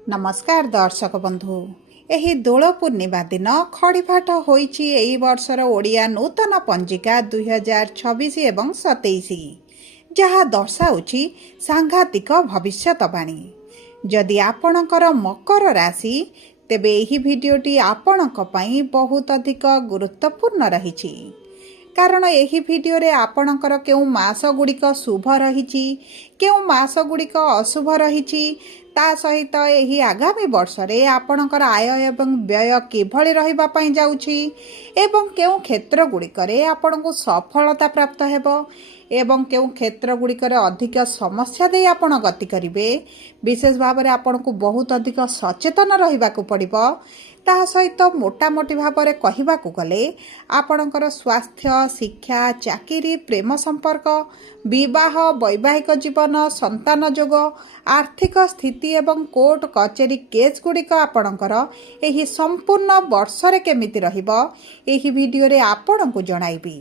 नमस्कार दर्शक बंधु। एही दोल पूर्णिमा दिन खड़ीफाट होईची एई वर्षर ओडिया नूतन पंजिका 2026 एवं 27 जहा दर्शाउची सांघातिक भविष्यतवाणी। जदि आपणकर मकर राशि तेबे एही भिडियोटी आपणक पई बहुत अधिक गुरुत्वपूर्ण रहिछि, कारण एही भिडियो रे आपणकर केउ मास गुड़िक शुभ रहिछि, केउ मास गुड़िक अशुभ रहिछि, ता सहित एही आगामी वर्ष रे आपणकर आय एवं व्यय किभଳି रहिबा पई जाउछि एवं केउ क्षेत्र गुड़िकरे आपणको सफलता प्राप्त हेबो एवं केउ क्षेत्र गुड़िकरे अधिक समस्या दे आपण गति करिवे। विशेष भाव में आपणको बहुत अधिक सचेतन रहिबाकु पड़िबो। ता सहित मोटामोटी भाव में कहवाकू गले आपणकर स्वास्थ्य, शिक्षा, चाकरी, प्रेम संपर्क, विवाह, वैवाहिक जीवन, संतान जोग, आर्थिक स्थिति एवं कोर्ट कचेरी केस गुड़िक आपणकर एही संपूर्ण वर्ष रे केमिति रहिबो एही भिडियो रे आपणको जणाइबी।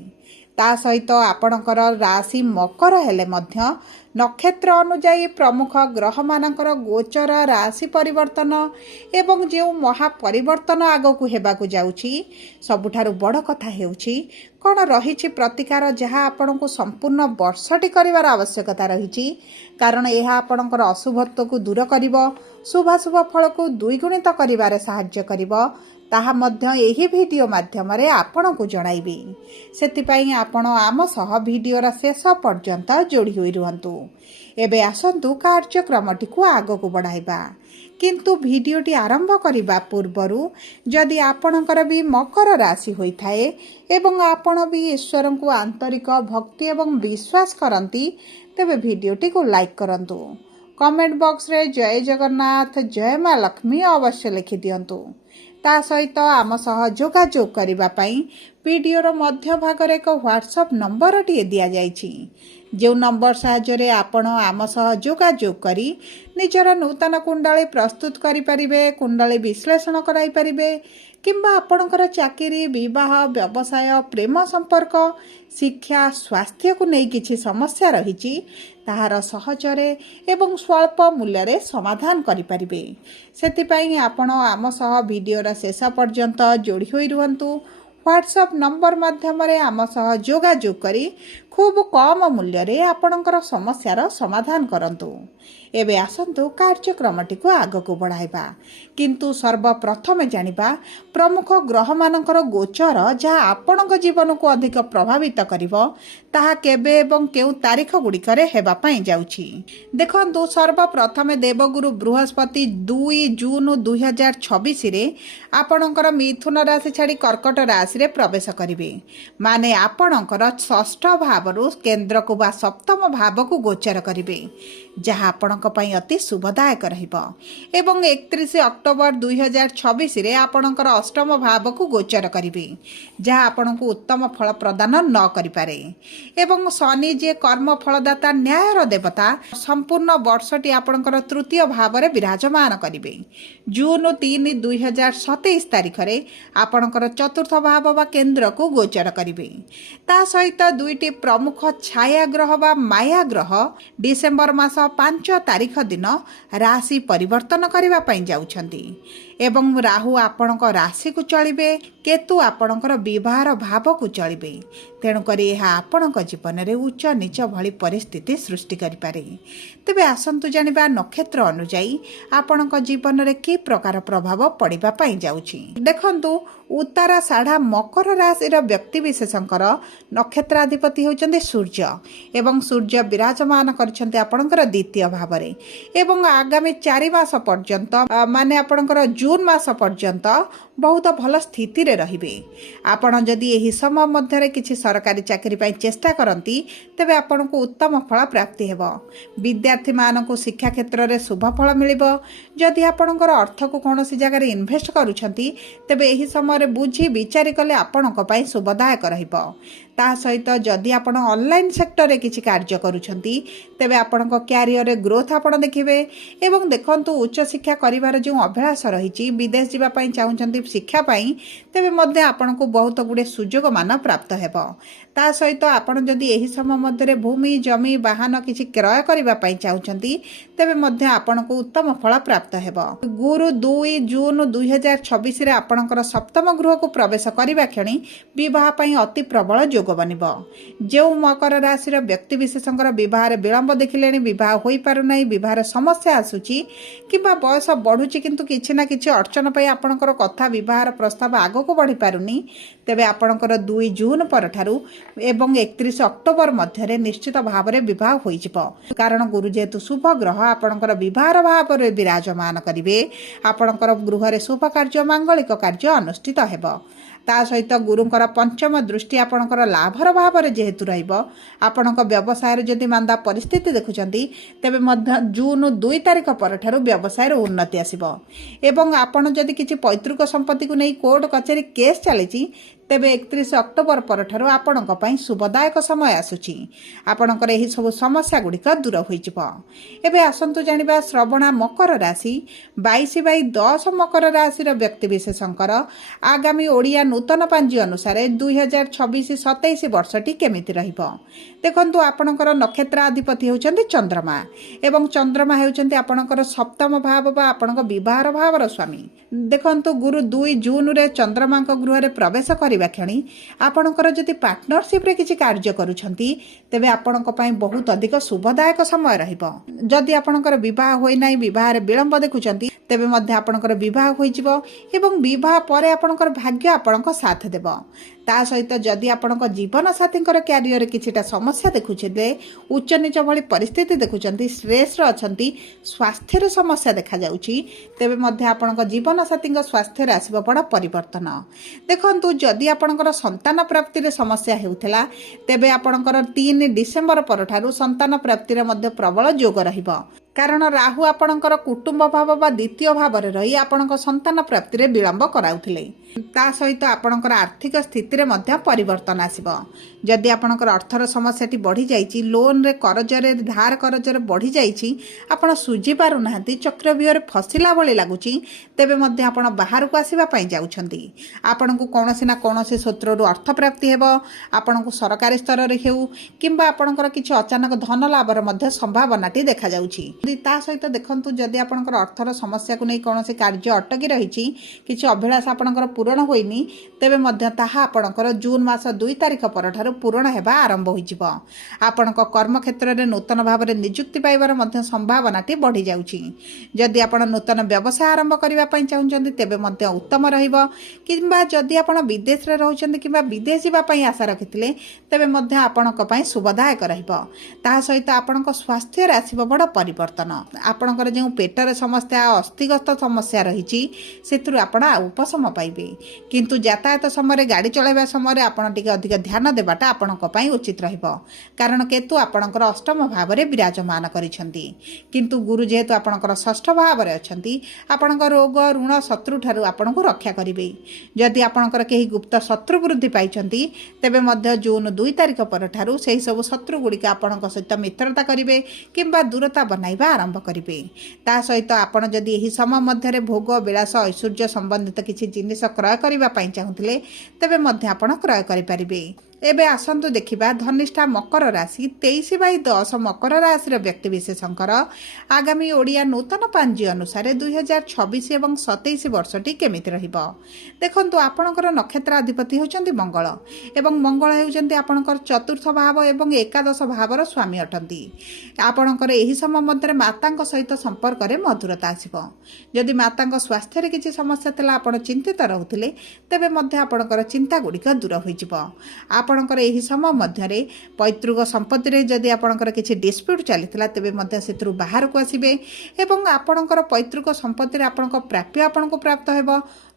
ता सहित आपणकर राशि मकर हेले मध्य नक्षत्र अनुजाई प्रमुख ग्रह मानकर गोचर, राशि परिवर्तन एवं जो महापरिवर्तन आगकू हेबाकू जाउछि, सबुठारु बड़ कथा हेउछि कौन रही प्रतिकार जहाँ आपण को संपूर्ण वर्षटी करिवार आवश्यकता रही। कारण यह आपणकर अशुभत्व को दूर करिवो, शुभाशुभ फल को द्विगुणित करिवारे साहाय्य करिवो। ताहा मध्य एही भिडियो माध्यम रे आपण को जणाइबी। सेतिपई आपण आम सह भिडियोर शेष पर्यंत जोड़ी होई रुहंतु। एबे आसंतु कार्यक्रमटी को आगकू बढ़ाइबा, किंतु भिडियोटी आरंभ करिबा पूर्वरु जदि आपणकर भी मकर राशि होइथाए एवं आपण भी ईश्वर को आंतरिक भक्ति एवं विश्वास करंती, तेबे भिडियोटी को लाइक करंतु। कमेंट बॉक्स रे जय जगन्नाथ, जय मां लक्ष्मी अवश्य लिखि दियंतु। ता सहित आम सह जोगाजोग करिबा पई वीडियोर मध्य भागरे एक व्हाट्सएप नंबर टी दिया जाइछि, जो नंबर साहाय्य आपण आम सह जोगाजोग करी निजर नूतन कुंडली प्रस्तुत करि परिबे, कुंडली विश्लेषण कराई परिबे, किंबा आपणकर चाकरी, विवाह, व्यवसाय, प्रेम संपर्क, शिक्षा, स्वास्थ्य को नहीं किछि समस्या रहिछि ताहार सहजरे एवं स्वल्प मूल्य रे समाधान करि परिबे। सेतिपई आपण आम सह भिडियोर शेष पर्यंत जोड़ी होई रुहंतु। व्हाट्सएप नंबर माध्यम रे आम सह जोगाजोग करी खूब कम मूल्य रे आपणकर समस्यार समाधान करंतु। एबे आसंतु कार्यक्रमटी को आगकू बढ़ाइबा, किंतु सर्वप्रथमे जानिबा प्रमुख ग्रह मानकर गोचर जहाँ आपणक जीवन को अधिक प्रभावित करिवो ताहा केबे एवं केउ तारीख गुड़िकरे हेबा पई जाउछि। देखंतु सर्वप्रथमे देवगुरु बृहस्पति 2 जून 2026 रे आपणकर मिथुन राशि छाड़ी कर्कट राशि रे प्रवेश करिवे। माने आपणकर षष्ठ भावरु केंद्र को बा सप्तम भाव को गोचर करिवे, जहाँ आपणक पई अति शुभदायक रहिबो। एवं 31 अक्टोबर 2026 रे आपणकर अष्टम भाव को गोचर करिवे, जहाँ आपणको उत्तम फल प्रदान न करि पारे। एवं शनि जे कर्म फलदाता न्यायर देवता संपूर्ण वर्षटी आपणकर तृतीय भाव रे विराजमान करिवे। जून 3 2027 तारिख रे आपणकर चतुर्थ भाव बा केंद्र को गोचर करिवे। ता सहित दुईटी प्रमुख छाया ग्रह बा माया ग्रह डिसेम्बर मास 5 तारिख दिन राशि परिवर्तन करबा पई जाउछंती। एवं राहु आपणक राशि को चलिबे, केतु आपणकर विवाहर भाव को चलिबे। तेणुकरी यह आपणक जीवन में उच्च नीच भली परिस्थिति सृष्टि करिपारे। तेबे आसंतु जानिबा नक्षत्र अनुजाई आपणक जीवन में कि प्रकार प्रभाव पड़िबा पई जाउछि। देखंतु उत्तरा साढ़ा मकर राशि व्यक्ति विशेषकर नक्षत्राधिपति होउचंदी सूर्य एवं सूर्य विराजमान करछंती आपणकर द्वितीय भाव रे। एवं आगामी 4 मास पर्यंत माने आपणकर जून मास पर्यंत बहुत भल स्थिति रे रहिबे। आपण जदि एही समय मध्य किछि सरकारी चाकरी पई चेष्टा करंती, तेबे आपनको उत्तम फल प्राप्ति हेबो। विद्यार्थी माननको शिक्षा क्षेत्र रे शुभ फल मिलिबो। जदि आपणकर अर्थ को कोनोसी जगह रे इन्वेस्ट करूछंती, तेबे एही समय रे बुझी विचारी कले आपणको पई शुभदायक रहिबो। ता सहित जदि आपण ऑनलाइन सेक्टर रे किछि कार्य करूछंती, तेबे आपणको कैरियर रे ग्रोथ आपण देखिबे। एवं देखंतु उच्च शिक्षा करिवार जो अभिलाष रहिछि, विदेश जिबा पई चाहुछंती ଶିକ୍ଷା ପାଇଁ ତେବେ ମଧ୍ୟ ଆପଣଙ୍କୁ ବହୁତ ଗୁଡ଼ିଏ ସୁଯୋଗମାନ ପ୍ରାପ୍ତ ହେବ। ତା ସହିତ ଆପଣ ଯଦି ଏହି ସମୟ ମଧ୍ୟରେ ଭୂମି ଜମି ବାହନ କିଛି କ୍ରୟ କରିବା ପାଇଁ ଚାହୁଁଛନ୍ତି ତେବେ ମଧ୍ୟ ଆପଣଙ୍କୁ ଉତ୍ତମ ଫଳ ପ୍ରାପ୍ତ ହେବ। ଗୁରୁ 2 ଜୁନ୍ 2026ରେ ଆପଣଙ୍କର ସପ୍ତମ ଗୃହକୁ ପ୍ରବେଶ କରିବା କ୍ଷଣି ବିବାହ ପାଇଁ ଅତି ପ୍ରବଳ ଯୋଗ ବନିବ। ଯେଉଁ ମକର ରାଶିର ବ୍ୟକ୍ତିବିଶେଷଙ୍କର ବିବାହରେ ବିଳମ୍ବ ଦେଖିଲେଣି, ବିବାହ ହୋଇପାରୁନାହିଁ, ବିବାହର ସମସ୍ୟା ଆସୁଛି କିମ୍ବା ବୟସ ବଢ଼ୁଛି କିନ୍ତୁ କିଛି ନା କିଛି ଅଡ଼ଚଣ ପାଇଁ ଆପଣଙ୍କର କଥା ବିବାହର ପ୍ରସ୍ତାବ ଆଗକୁ ବଢ଼ିପାରୁନି, ତେବେ ଆପଣଙ୍କର 2 ଜୁନ୍ ପରଠାରୁ ଏବଂ 31 ଅକ୍ଟୋବର ମଧ୍ୟରେ ନିଶ୍ଚିତ ଭାବରେ ବିବାହ ହୋଇଯିବ। କାରଣ ଗୁରୁ ଯେହେତୁ ଶୁଭ ଗ୍ରହ ଆପଣଙ୍କର ବିବାହର ଭାବରେ ବିରାଜମାନ କରିବେ, ଆପଣଙ୍କର ଗୃହରେ ଶୁଭ କାର୍ଯ୍ୟ ମାଙ୍ଗଳିକ କାର୍ଯ୍ୟ ଅନୁଷ୍ଠିତ ହେବ। ତା ସହିତ ଗୁରୁଙ୍କର ପଞ୍ଚମ ଦୃଷ୍ଟି ଆପଣଙ୍କର ଲାଭର ଭାବରେ ଯେହେତୁ ରହିବ, ଆପଣଙ୍କ ବ୍ୟବସାୟରେ ଯଦି ମାନ୍ଦା ପରିସ୍ଥିତି ଦେଖୁଛନ୍ତି ତେବେ ମଧ୍ୟ ଜୁନ୍ 2 ତାରିଖ ପରଠାରୁ ବ୍ୟବସାୟରେ ଉନ୍ନତି ଆସିବ। ଏବଂ ଆପଣ ଯଦି କିଛି ପୈତୃକ ସମ୍ପତ୍ତିକୁ ନେଇ କୋର୍ଟ କଚେରୀ କେସ୍ ଚାଲିଛି ତେବେ 31 ଅକ୍ଟୋବର ପରଠାରୁ ଆପଣଙ୍କ ପାଇଁ ଶୁଭଦାୟକ ସମୟ ଆସୁଛି। ଆପଣଙ୍କର ଏହି ସବୁ ସମସ୍ୟା ଗୁଡ଼ିକ ଦୂର ହୋଇଯିବ। ଏବେ ଆସନ୍ତୁ ଜାଣିବା ଶ୍ରବଣା ମକର ରାଶି 22/10 ମକର ରାଶିର ବ୍ୟକ୍ତିବିଶେଷଙ୍କର ଆଗାମୀ ଓଡ଼ିଆ ନୂତନ ପାଞ୍ଜି ଅନୁସାରେ 2026-27 ବର୍ଷଟି କେମିତି ରହିବ। ଦେଖନ୍ତୁ, ଆପଣଙ୍କର ନକ୍ଷତ୍ର ଅଧିପତି ହେଉଛନ୍ତି ଚନ୍ଦ୍ରମା ଏବଂ ଚନ୍ଦ୍ରମା ହେଉଛନ୍ତି ଆପଣଙ୍କର ସପ୍ତମ ଭାବ ବା ଆପଣଙ୍କ ବିବାହର ଭାବର ସ୍ୱାମୀ। ଦେଖନ୍ତୁ, ଗୁରୁ 2 ଜୁନ୍ରେ ଚନ୍ଦ୍ରମାଙ୍କ ଗୃହରେ ପ୍ରବେଶ କରିବା କ୍ଷଣି ଆପଣଙ୍କର ଯଦି ପାର୍ଟନରସିପ୍ରେ କିଛି କାର୍ଯ୍ୟ କରୁଛନ୍ତି ତେବେ ଆପଣଙ୍କ ପାଇଁ ବହୁତ ଅଧିକ ଶୁଭଦାୟକ ସମୟ ରହିବ। ଯଦି ଆପଣଙ୍କର ବିବାହ ହୋଇନାହିଁ, ବିବାହରେ ବିଳମ୍ବ ଦେଖୁଛନ୍ତି ତେବେ ମଧ୍ୟ ଆପଣଙ୍କର ବିବାହ ହୋଇଯିବ ଏବଂ ବିବାହ ପରେ ଆପଣଙ୍କର ଭାଗ୍ୟ ଆପଣଙ୍କ ସାଥ ଦେବ। ତା ସହିତ ଯଦି ଆପଣଙ୍କ ଜୀବନସାଥୀଙ୍କର କ୍ୟାରିୟରରେ କିଛିଟା ସମସ୍ୟା ଦେଖୁଛନ୍ତି, ଉଚ୍ଚ ନିଚ ଭଳି ପରିସ୍ଥିତି ଦେଖୁଛନ୍ତି, ଷ୍ଟ୍ରେସ୍ରେ ଅଛନ୍ତି, ସ୍ୱାସ୍ଥ୍ୟର ସମସ୍ୟା ଦେଖାଯାଉଛି, ତେବେ ମଧ୍ୟ ଆପଣଙ୍କ ଜୀବନସାଥୀଙ୍କ ସ୍ୱାସ୍ଥ୍ୟରେ ଆସିବ ବଡ଼ ପରିବର୍ତ୍ତନ। ଦେଖନ୍ତୁ, ଯଦି ଆପଣଙ୍କର ସନ୍ତାନ ପ୍ରାପ୍ତିରେ ସମସ୍ୟା ହେଉଥିଲା ତେବେ ଆପଣଙ୍କର 3 ଡିସେମ୍ବର ପରଠାରୁ ସନ୍ତାନ ପ୍ରାପ୍ତିରେ ମଧ୍ୟ ପ୍ରବଳ ଯୋଗ ରହିବ। କାରଣ ରାହୁ ଆପଣଙ୍କର କୁଟୁମ୍ବ ଭାବ ବା ଦ୍ୱିତୀୟ ଭାବରେ ରହି ଆପଣଙ୍କ ସନ୍ତାନ ପ୍ରାପ୍ତିରେ ବିଳମ୍ବ କରାଉଥିଲେ। ତା ସହିତ ଆପଣଙ୍କର ଆର୍ଥିକ ସ୍ଥିତିରେ ମଧ୍ୟ ପରିବର୍ତ୍ତନ ଆସିବ। ଯଦି ଆପଣଙ୍କର ଅର୍ଥର ସମସ୍ୟାଟି ବଢ଼ିଯାଇଛି, ଲୋନ୍ରେ କରଜରେ ଧାର କରଜରେ ବଢ଼ିଯାଇଛି, ଆପଣ ସୁଝି ପାରୁନାହାନ୍ତି, ଚକ୍ରବ୍ୟୁହରେ ଫସିଲା ଭଳି ଲାଗୁଛି, ତେବେ ମଧ୍ୟ ଆପଣ ବାହାରକୁ ଆସିବା ପାଇଁ ଯାଉଛନ୍ତି। ଆପଣଙ୍କୁ କୌଣସି ନା କୌଣସି ସୂତ୍ରରୁ ଅର୍ଥ ପ୍ରାପ୍ତି ହେବ। ଆପଣଙ୍କୁ ସରକାରୀ ସ୍ତରରେ ହେଉ କିମ୍ବା ଆପଣଙ୍କର କିଛି ଅଚାନକ ଧନ ଲାଭର ମଧ୍ୟ ସମ୍ଭାବନାଟି ଦେଖାଯାଉଛି। ତା ସହିତ ଦେଖନ୍ତୁ, ଯଦି ଆପଣଙ୍କର ଅର୍ଥର ସମସ୍ୟାକୁ ନେଇ କୌଣସି କାର୍ଯ୍ୟ ଅଟକି ରହିଛି, କିଛି ଅଭିଳାଷ ଆପଣଙ୍କର ପୂରଣ ହୋଇନି, ତେବେ ମଧ୍ୟ ତାହା ଆପଣଙ୍କର ଜୁନ୍ ମାସ 2 ତାରିଖ ପରଠାରୁ ପୂରଣ ହେବା ଆରମ୍ଭ ହୋଇଯିବ। ଆପଣଙ୍କ କର୍ମକ୍ଷେତ୍ରରେ ନୂତନ ଭାବରେ ନିଯୁକ୍ତି ପାଇବାର ମଧ୍ୟ ସମ୍ଭାବନାଟି ବଢ଼ିଯାଉଛି। ଯଦି ଆପଣ ନୂତନ ବ୍ୟବସାୟ ଆରମ୍ଭ କରିବା ପାଇଁ ଚାହୁଁଛନ୍ତି ତେବେ ମଧ୍ୟ ଉତ୍ତମ ରହିବ। କିମ୍ବା ଯଦି ଆପଣ ବିଦେଶରେ ରହୁଛନ୍ତି କିମ୍ବା ବିଦେଶ ଯିବା ପାଇଁ ଆଶା ରଖିଥିଲେ ତେବେ ମଧ୍ୟ ଆପଣଙ୍କ ପାଇଁ ଶୁଭଦାୟକ ରହିବ। ତାହା ସହିତ ଆପଣଙ୍କ ସ୍ୱାସ୍ଥ୍ୟରେ ଆସିବ ବଡ଼ ପରିବର୍ତ୍ତନ। ଆପଣଙ୍କର ଯେଉଁ ପେଟର ସମସ୍ୟା, ଅସ୍ଥିଗତ ସମସ୍ୟା ରହିଛି ସେଥିରୁ ଆପଣ ଉପଶମ ପାଇବେ। କିନ୍ତୁ ଯାତାୟାତ ସମୟରେ, ଗାଡ଼ି ଚଳାଇବା ସମୟରେ ଆପଣ ଟିକେ ଅଧିକ ଧ୍ୟାନ ଦେବାଟା ଆପଣଙ୍କ ପାଇଁ ଉଚିତ ରହିବ। କାରଣ କେତୁ ଆପଣଙ୍କର ଅଷ୍ଟମ ଭାବରେ ବିରାଜମାନ କରିଛନ୍ତି। କିନ୍ତୁ ଗୁରୁ ଯେହେତୁ ଆପଣଙ୍କର ଷଷ୍ଠ ଭାବରେ ଅଛନ୍ତି, ଆପଣଙ୍କ ରୋଗ ଋଣ ଶତ୍ରୁଠାରୁ ଆପଣଙ୍କୁ ରକ୍ଷା କରିବେ। ଯଦି ଆପଣଙ୍କର କେହି ଗୁପ୍ତ ଶତ୍ରୁ ବୃଦ୍ଧି ପାଇଛନ୍ତି ତେବେ ମଧ୍ୟ ଜୁନ୍ 2 ତାରିଖ ପରଠାରୁ ସେହି ସବୁ ଶତ୍ରୁ ଗୁଡ଼ିକ ଆପଣଙ୍କ ସହିତ ମିତ୍ରତା କରିବେ କିମ୍ବା ଦୂରତା ବନାଇବା ଆରମ୍ଭ କରିବେ। ତା ସହିତ ଆପଣ ଯଦି ଏହି ସମୟ ମଧ୍ୟରେ ଭୋଗ ବିଳାସ ଐଶ୍ୱର୍ଯ୍ୟ ସମ୍ବନ୍ଧିତ କିଛି ଜିନିଷ କ୍ରୟ କରିବା ପାଇଁ ଚାହୁଁଥିଲେ ତେବେ ମଧ୍ୟ ଆପଣ କ୍ରୟ କରିପାରିବେ। ଏବେ ଆସନ୍ତୁ ଦେଖିବା ଧନିଷ୍ଠା ମକର ରାଶି 23/10 ମକର ରାଶିର ବ୍ୟକ୍ତିବିଶେଷଙ୍କର ଆଗାମୀ ଓଡ଼ିଆ ନୂତନ ପାଞ୍ଜି ଅନୁସାରେ 2026 ଏବଂ 27 ବର୍ଷଟି କେମିତି ରହିବ। ଦେଖନ୍ତୁ, ଆପଣଙ୍କର ନକ୍ଷତ୍ର ଅଧିପତି ହେଉଛନ୍ତି ମଙ୍ଗଳ ଏବଂ ମଙ୍ଗଳ ହେଉଛନ୍ତି ଆପଣଙ୍କର ଚତୁର୍ଥ ଭାବ ଏବଂ ଏକାଦଶ ଭାବର ସ୍ୱାମୀ ଅଟନ୍ତି। ଆପଣଙ୍କର ଏହି ସମୟ ମଧ୍ୟରେ ମାତାଙ୍କ ସହିତ ସମ୍ପର୍କରେ ମଧୁରତା ଆସିବ। ଯଦି ମାତାଙ୍କ ସ୍ୱାସ୍ଥ୍ୟରେ କିଛି ସମସ୍ୟା ଥିଲା, ଆପଣ ଚିନ୍ତିତ ରହୁଥିଲେ, ତେବେ ମଧ୍ୟ ଆପଣଙ୍କର ଚିନ୍ତା ଗୁଡ଼ିକ ଦୂର ହୋଇଯିବ। ଆପଣଙ୍କର ଏହି ସମୟ ମଧ୍ୟରେ ପୈତୃକ ସମ୍ପତ୍ତିରେ ଯଦି ଆପଣଙ୍କର କିଛି ଡିସ୍ପ୍ୟୁଟ୍ ଚାଲିଥିଲା ତେବେ ମଧ୍ୟ ସେଥିରୁ ବାହାରକୁ ଆସିବେ ଏବଂ ଆପଣଙ୍କର ପୈତୃକ ସମ୍ପତ୍ତିରେ ଆପଣଙ୍କ ପ୍ରାପ୍ୟ ଆପଣଙ୍କୁ ପ୍ରାପ୍ତ ହେବ।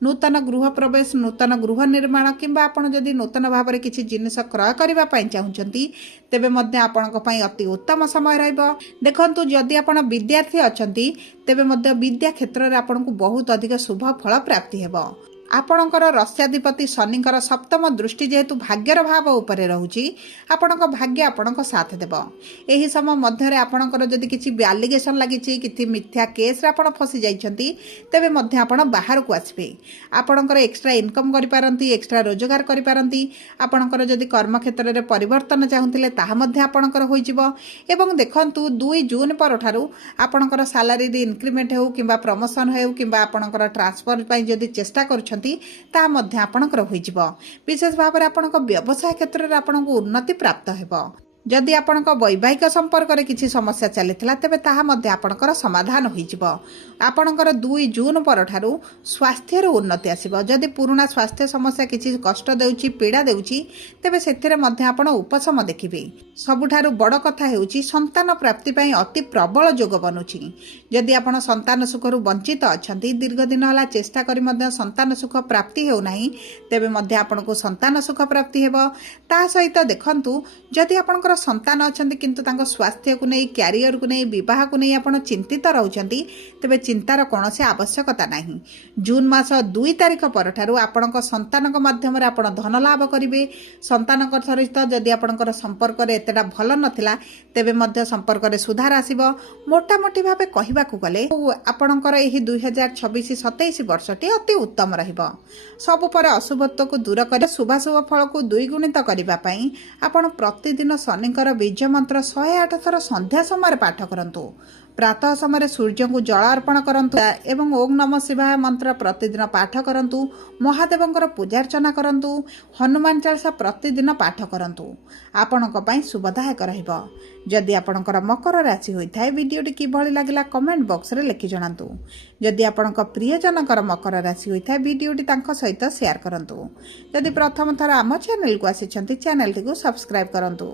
ନୂତନ ଗୃହ ପ୍ରବେଶ, ନୂତନ ଗୃହ ନିର୍ମାଣ କିମ୍ବା ଆପଣ ଯଦି ନୂତନ ଭାବରେ କିଛି ଜିନିଷ କ୍ରୟ କରିବା ପାଇଁ ଚାହୁଁଛନ୍ତି ତେବେ ମଧ୍ୟ ଆପଣଙ୍କ ପାଇଁ ଅତି ଉତ୍ତମ ସମୟ ରହିବ। ଦେଖନ୍ତୁ, ଯଦି ଆପଣ ବିଦ୍ୟାର୍ଥୀ ଅଛନ୍ତି ତେବେ ମଧ୍ୟ ବିଦ୍ୟା କ୍ଷେତ୍ରରେ ଆପଣଙ୍କୁ ବହୁତ ଅଧିକ ଶୁଭ ଫଳ ପ୍ରାପ୍ତି ହେବ। ଆପଣଙ୍କର ରସ୍ୟାଧିପତି ଶନିଙ୍କର ସପ୍ତମ ଦୃଷ୍ଟି ଯେହେତୁ ଭାଗ୍ୟର ଭାବ ଉପରେ ରହୁଛି, ଆପଣଙ୍କ ଭାଗ୍ୟ ଆପଣଙ୍କ ସାଥ ଦେବ। ଏହି ସମୟ ମଧ୍ୟରେ ଆପଣଙ୍କର ଯଦି କିଛି ଆଲିଗେସନ୍ ଲାଗିଛି, କିଛି ମିଥ୍ୟା କେସ୍ରେ ଆପଣ ଫସି ଯାଇଛନ୍ତି, ତେବେ ମଧ୍ୟ ଆପଣ ବାହାରକୁ ଆସିବେ। ଆପଣଙ୍କର ଏକ୍ସଟ୍ରା ଇନକମ୍ କରିପାରନ୍ତି, ଏକ୍ସଟ୍ରା ରୋଜଗାର କରିପାରନ୍ତି। ଆପଣଙ୍କର ଯଦି କର୍ମକ୍ଷେତ୍ରରେ ପରିବର୍ତ୍ତନ ଚାହୁଁଥିଲେ ତାହା ମଧ୍ୟ ଆପଣଙ୍କର ହୋଇଯିବ। ଏବଂ ଦେଖନ୍ତୁ 2 ଜୁନ୍ ପରଠାରୁ ଆପଣଙ୍କର ସାଲାରୀରେ ଇନକ୍ରିମେଣ୍ଟ ହେଉ କିମ୍ବା ପ୍ରମୋସନ୍ ହେଉ କିମ୍ବା ଆପଣଙ୍କର ଟ୍ରାନ୍ସଫର ପାଇଁ ଯଦି ଚେଷ୍ଟା କରୁଛନ୍ତି ତାହା ମଧ୍ୟ ଆପଣଙ୍କର ହୋଇଯିବ। ବିଶେଷ ଭାବରେ ଆପଣଙ୍କ ବ୍ୟବସାୟ କ୍ଷେତ୍ରରେ ଆପଣଙ୍କୁ ଉନ୍ନତି ପ୍ରାପ୍ତ ହେବ। ଯଦି ଆପଣଙ୍କ ବୈବାହିକ ସମ୍ପର୍କରେ କିଛି ସମସ୍ୟା ଚାଲିଥିଲା ତେବେ ତାହା ମଧ୍ୟ ଆପଣଙ୍କର ସମାଧାନ ହୋଇଯିବ। ଆପଣଙ୍କର 2 ଜୁନ୍ ପରଠାରୁ ସ୍ୱାସ୍ଥ୍ୟର ଉନ୍ନତି ଆସିବ। ଯଦି ପୁରୁଣା ସ୍ୱାସ୍ଥ୍ୟ ସମସ୍ୟା କିଛି କଷ୍ଟ ଦେଉଛି, ପୀଡ଼ା ଦେଉଛି, ତେବେ ସେଥିରେ ମଧ୍ୟ ଆପଣ ଉପଶମ ଦେଖିବେ। ସବୁଠାରୁ ବଡ଼ କଥା ହେଉଛି ସନ୍ତାନ ପ୍ରାପ୍ତି ପାଇଁ ଅତି ପ୍ରବଳ ଯୋଗ ବନୁଛି। ଯଦି ଆପଣ ସନ୍ତାନ ସୁଖରୁ ବଞ୍ଚିତ ଅଛନ୍ତି, ଦୀର୍ଘ ଦିନ ହେଲା ଚେଷ୍ଟା କରି ମଧ୍ୟ ସନ୍ତାନ ସୁଖ ପ୍ରାପ୍ତି ହେଉନାହିଁ, ତେବେ ମଧ୍ୟ ଆପଣଙ୍କୁ ସନ୍ତାନ ସୁଖ ପ୍ରାପ୍ତି ହେବ। ତା ସହିତ ଦେଖନ୍ତୁ, ଯଦି ଆପଣଙ୍କର ସନ୍ତାନ ଅଛନ୍ତି କିନ୍ତୁ ତାଙ୍କ ସ୍ୱାସ୍ଥ୍ୟକୁ ନେଇ, କ୍ୟାରିୟରକୁ ନେଇ, ବିବାହକୁ ନେଇ ଆପଣ ଚିନ୍ତିତ ରହୁଛନ୍ତି, ତେବେ ଚିନ୍ତାର କୌଣସି ଆବଶ୍ୟକତା ନାହିଁ। ଜୁନ୍ ମାସ 2 ତାରିଖ ପରଠାରୁ ଆପଣଙ୍କ ସନ୍ତାନଙ୍କ ମାଧ୍ୟମରେ ଆପଣ ଧନ ଲାଭ କରିବେ। ସନ୍ତାନଙ୍କ ସହିତ ଯଦି ଆପଣଙ୍କର ସମ୍ପର୍କରେ ଏତେଟା ଭଲ ନଥିଲା, ତେବେ ମଧ୍ୟ ସମ୍ପର୍କରେ ସୁଧାର ଆସିବ। ମୋଟାମୋଟି ଭାବେ କହିବାକୁ ଗଲେ ଆପଣଙ୍କର ଏହି 2026-27 ବର୍ଷଟି ଅତି ଉତ୍ତମ ରହିବ। ସବୁ ପରେ ଅଶୁଭତ୍ୱକୁ ଦୂର କରି ଶୁଭାଶୁଭ ଫଳକୁ ଦ୍ୱିଗୁଣିତ କରିବା ପାଇଁ ଆପଣ ପ୍ରତିଦିନ ଶନିଙ୍କର ବୀଜ ମନ୍ତ୍ର 108 ଥର ସନ୍ଧ୍ୟା ସମୟରେ ପାଠ କରନ୍ତୁ। ପ୍ରାତଃ ସମୟରେ ସୂର୍ଯ୍ୟଙ୍କୁ ଜଳ ଅର୍ପଣ କରନ୍ତୁ ଏବଂ ଓମ୍ ନମଃ ଶିବାୟ ମନ୍ତ୍ର ପ୍ରତିଦିନ ପାଠ କରନ୍ତୁ। ମହାଦେବଙ୍କର ପୂଜାର୍ଚ୍ଚନା କରନ୍ତୁ। ହନୁମାନ ଚାଳିସା ପ୍ରତିଦିନ ପାଠ କରନ୍ତୁ। ଆପଣଙ୍କ ପାଇଁ ଶୁଭଦାୟକ ରହିବ। ଯଦି ଆପଣଙ୍କର ମକର ରାଶି ହୋଇଥାଏ, ଭିଡ଼ିଓଟି କିଭଳି ଲାଗିଲା କମେଣ୍ଟ ବକ୍ସରେ ଲେଖି ଜଣାନ୍ତୁ। ଯଦି ଆପଣଙ୍କ ପ୍ରିୟଜନଙ୍କର ମକର ରାଶି ହୋଇଥାଏ, ଭିଡ଼ିଓଟି ତାଙ୍କ ସହିତ ସେୟାର କରନ୍ତୁ। ଯଦି ପ୍ରଥମ ଥର ଆମ ଚ୍ୟାନେଲକୁ ଆସିଛନ୍ତି, ଚ୍ୟାନେଲଟିକୁ ସବସ୍କ୍ରାଇବ୍ କରନ୍ତୁ।